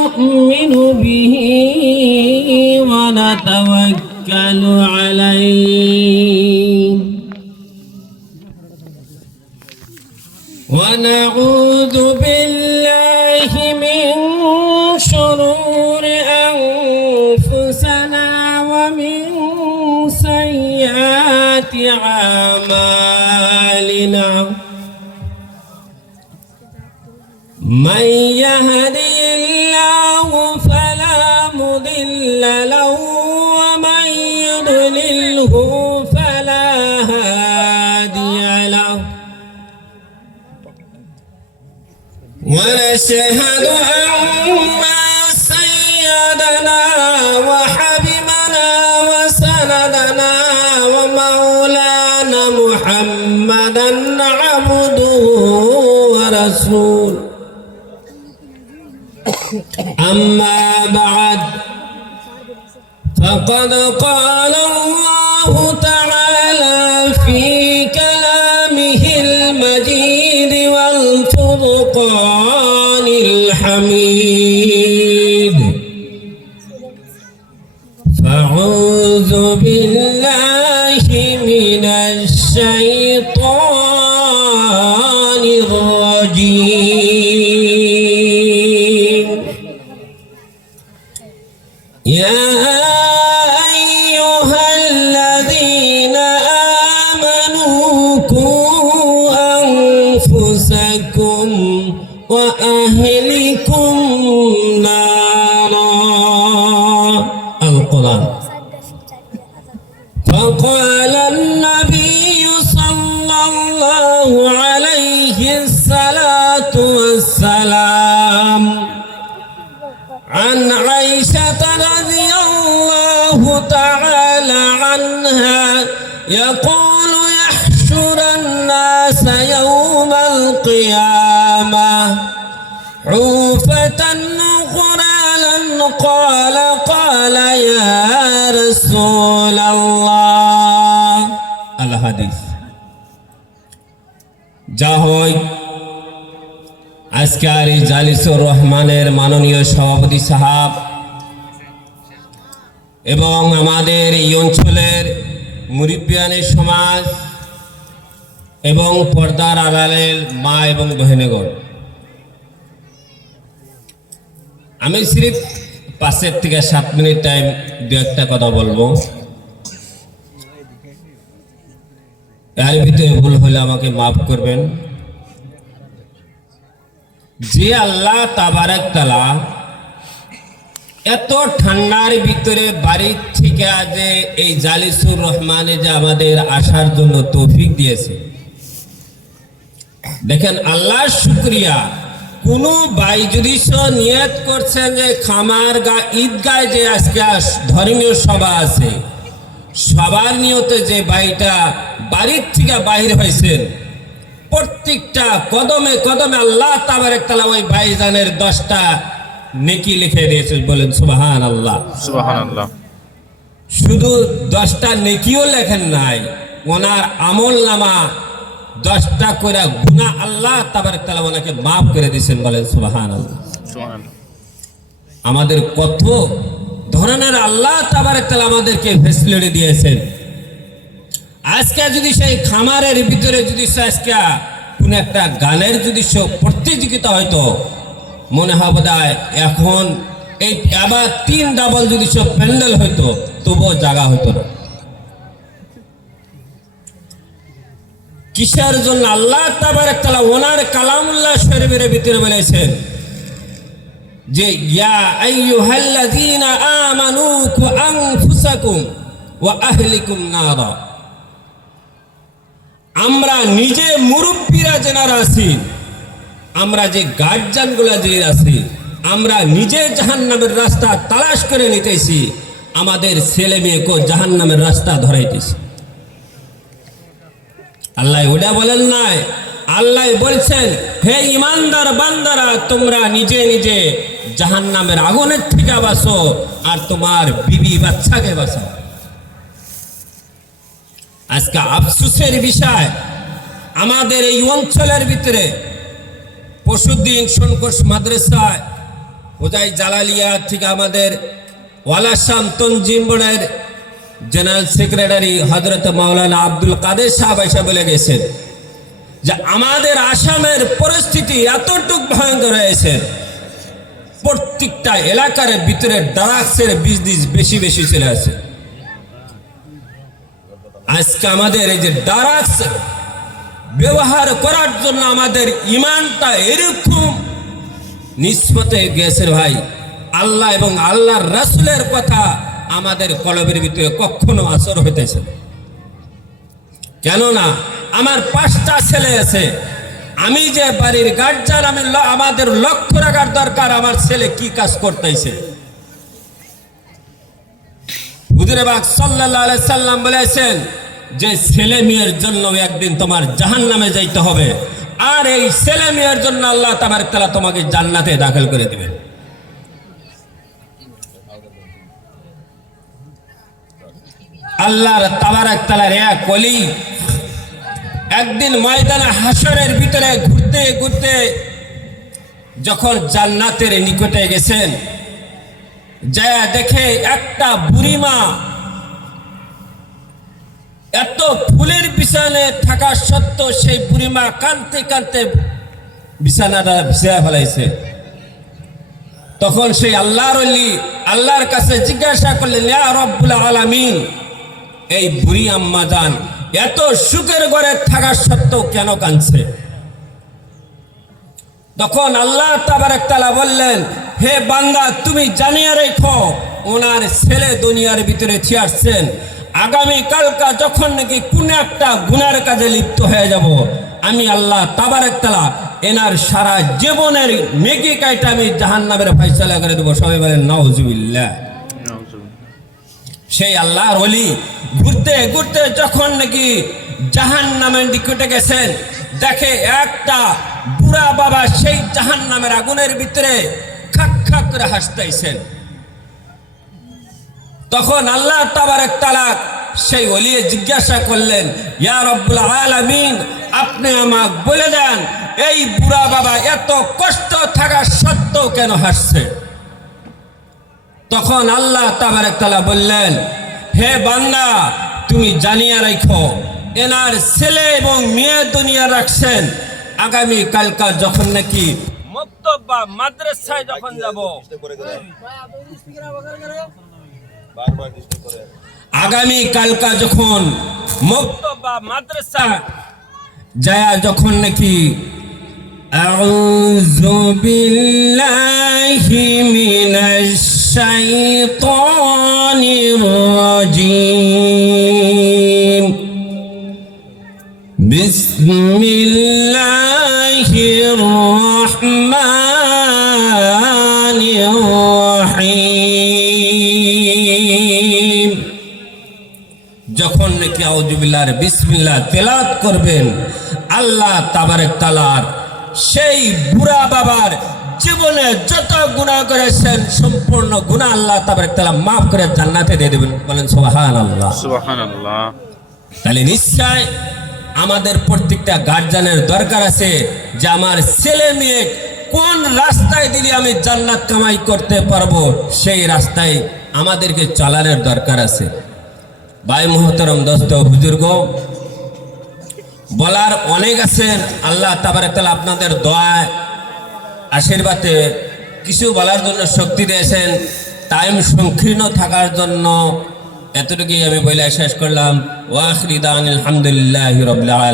نؤمن به ونتوكل عليه ونعوذ بالله من شرور أنفسنا ومن سيئات أعمالنا من يهدي الله فلا مضل له ومن يضلله فلا هادي له ونشهد أن سيدنا وحبيبنا وسندنا ومولانا محمدا عبده ورسوله أما بعد فقد قال الله تعالى في كلامه المجيد والفرقان الحميد فأعوذ بالله من الشيطان الرجيم يا أيها الذين آمنوا قوا أنفسكم وأهلكم نارا القرآن فقال النبي صلى الله عليه الصلاة والسلام عن عائشة رضي الله تعالى عنها يقول يحشر الناس يوم القيامة عوفة غرالا قال يا رسول الله الحديث যা হয় আজকের এই জালিসুর রহমানের মাননীয় সভাপতি সাহেব এবং আমাদের এই অঞ্চলের মুরিব্বিয়ানের সমাজ এবং পর্দার আড়ালের মা এবং বহেনেগণ, আমি সিরিফ 5 থেকে 7 মিনিট টাইম দু একটা কথা বলবো। এর ভিতরে ভুল হলে আমাকে মাফ করবেন। যে আল্লাহ তাবারক তাআলা এত ঠান্ডার ভিতরে বাড়ির থেকে যে এই জালিসুর রহমানে যে আমাদের আসার জন্য তৌফিক দিয়েছে, দেখেন আল্লাহর শুকরিয়া। কোন ভাই যদি নিয়ত করছেন যে খামারগা ঈদগায় যে আজকে ধর্মীয় সভা আছে, সবার নিয়তে যে ভাইটা বাড়ির থেকে বাহির হয়েছেন, প্রত্যেকটা কদমে কদমে আল্লাহ তাবারক তাআলা ওই ভাইজানের 10টা নেকি লিখে দিয়েছে। বলেন সুবহানাল্লাহ। সুবহানাল্লাহ। শুধু 10টা নেকিও লেখেন নাই, ওনার আমলনামা 10টা করে গুনাহ আল্লাহ তাবারক তাআলা ওনাকে মাফ করে দিয়েছেন। বলেন সুবহানাল্লাহ। সুবহানাল্লাহ। আমাদের কত ধরনের আল্লাহ তাবারক তাআলা আমাদেরকে ফেসিলিটি দিয়েছেন। আজকে যদি সেই খামারের ভিতরে যদি আজকে কোন একটা গানের যদি প্রতিযোগিতা হয়তো মনে হবে এখন এই আবার 3 ডাবল যদি প্যান্ডেল হইতো তবুও জায়গা হতো না। কিসের জন্য? আল্লাহ তাবারক তাআলা ওনার কালামুল্লাহ শরীফের ভিতরে বলেছেন যে ইয়া আইয়ুহাল্লাযীনা আমানু কু আনফুসাকুম ওয়া আহলিকুম নারা। আমরা নিজে মুরব্বীরা যারা আছি, আমরা যে গার্জিয়ানগুলা যে আছি, আমরা নিজে জাহান্নামের রাস্তা তালাশ করে নিতেছি, আমাদের ছেলে মেয়েকে জাহান্নামের রাস্তা ধরাইতেছি। আল্লাহ ওটা বলেন নাই, আল্লাহ বলছেন হে ইমানদার বান্দারা, তোমরা নিজে নিজে জাহান্নামের আগুনের থেকে বাঁচো আর তোমার বিবি বাচ্চাকে বাঁচাও। আজকে আফসোসের বিষয়, আমাদের এই অঞ্চলের ভিতরে পরশুদিন সনকোষ মাদ্রাসায় হোজাই জালালিয়া থেকে আমাদের ওয়ালাশাম তনজিম বোর্ডের জেনারেল সেক্রেটারি হযরত মাওলানা আব্দুল কাদের সাহেব এসে বলে গেছেন যে আমাদের আসামের পরিস্থিতি এতটুকু ভয়ঙ্কর হয়েছে, প্রত্যেকটা এলাকার ভিতরে ড্রাগসের বিজনেস বেশি বেশি চলে আসে। আজকে আমাদের এই যে ড্রাগস ব্যবহার করার জন্য আমাদের ইমানটা এরকম নিষ্পতে গেছে ভাই, আল্লাহ এবং আল্লাহর রাসূলের কথা আমাদের কলবের ভিতরে কখনো আসর হইতেছে না। কেননা আমার 5টা ছেলে আছে, আমি যে বাড়ির গার্জিয়ান, আমাদের লক্ষ্য রাখার দরকার আমার ছেলে কি কাজ করতেছে। হুজুর পাক সাল্লাল্লাহু আলাইহি সাল্লাম বলেছেন যে ছেলে মেয়ের জন্য একদিন তোমার জাহান্নামে যাইতে হবে, আর এই ছেলে মেয়ের জন্য আল্লাহ তাবারক তাআলা তোমাকে জান্নাতে দাখিল করে দিবেন। আল্লাহর তাবারক তাআলার এক ওলি একদিন ময়দানে হাসরের ভিতরে ঘুরতে ঘুরতে যখন জান্নাতের নিকটে গেছেন, যায় দেখে একটা বুড়িমা এত ফুলের বিছানে থাকা সত্ত্বেও সেই বুড়িমা কাঁদতে কাঁদতে বিছানাটা ভিজায় ফেলাইছে। তখন সেই আল্লাহর ওলি আল্লাহর কাছে জিজ্ঞাসা করলেন, ইয়া রব্বুল আলামিন, এই বুড়ি আম্মা জান এত সুখের ঘরে থাকা সত্ত্বেও কেন কাঁদছে? তখন আল্লাহ তাবারক তাআলা বললেন, হে বান্দা, তুমি জানিয়ে রেখো ওনার ছেলে দুনিয়ার ভিতরে ছিয়াচ্ছেন, আগামী কালকা যখন নাকি কোন একটা গুনার কাজে লিপ্ত হয়ে যাব, আমি আল্লাহ তাবারক তাআলা এনার সারা জীবনের নেকি কাইটা আমি জাহান্নামের ফয়সালা করে দেব। সবাই বলেন নাউজুবিল্লাহ। সেই আল্লাহর ওলি ঘুরতে ঘুরতে যখন নাকি জাহান্নামের নিকটে গেছেন, দেখে একটা বুড়া বাবা সেই জাহান্নামের আগুনের ভিতরে খাক খাক করে হাসতেছেন। তখন আল্লাহ তাবারক তাআলা সেই ওলি জিজ্ঞাসা করলেন, ইয়া রব্বুল আলামিন, আপনি আমাকে বলে দেন এই বুড়া বাবা এত কষ্ট থাকা সত্ত্বেও কেন হাসছে? তখন আল্লাহ তাবারক তাআলা বললেন, হে বান্দা, তুমি জানিয়ে রাখো এনার ছেলে এবং মেয়ে দুনিয়া রাখছেন, আগামী কালকা যখন নাকি মক্তব বা মাদ্রাসায় যখন যাব, আগামী কালকা যখন মক্তব বা মাদ্রাসা যায় যখন নাকি আউযু বিল্লাহি মিনাশ শাইতানির রাজীম বিসমিল্লাহির রহমানির রহিম। যখন নাকি আউযু বিল্লাহির বিসমিল্লাহ তেলাওয়াত করবেন, আল্লাহ তাবারক তাআলার সেই বুড়া বাবার জীবনে যত গুনাহ করেছেন সম্পূর্ণ গুনাহ আল্লাহ তাবারক তাআলা মাফ করে জান্নাতে দিয়ে দেবেন। বলেন সুবহানাল্লাহ। সুবহানাল্লাহ। তাহলে নিশ্চয় আমাদের প্রত্যেকটা গার্জিয়ানের দরকার আছে যে আমার ছেলে মেয়ে কোন রাস্তায় দিলে আমি জান্নাত কামাই করতে পারবো, সেই রাস্তায় আমাদেরকে চলার দরকার আছে। ভাই মুহতারাম দোস্ত বুজুর্গ, বলার অনেক আছে। আল্লাহ তাবারক তাআলা আপনাদের দোয়া আশীর্বাদে কিছু বলার জন্য শক্তি দিয়েছেন। টাইম সংকীর্ণ থাকার জন্য এতটুকুই আমি বলে শেষ করলাম। ওয়া আখিরু দাওয়ানা আলহামদুলিল্লাহি রাব্বিল আলামিন।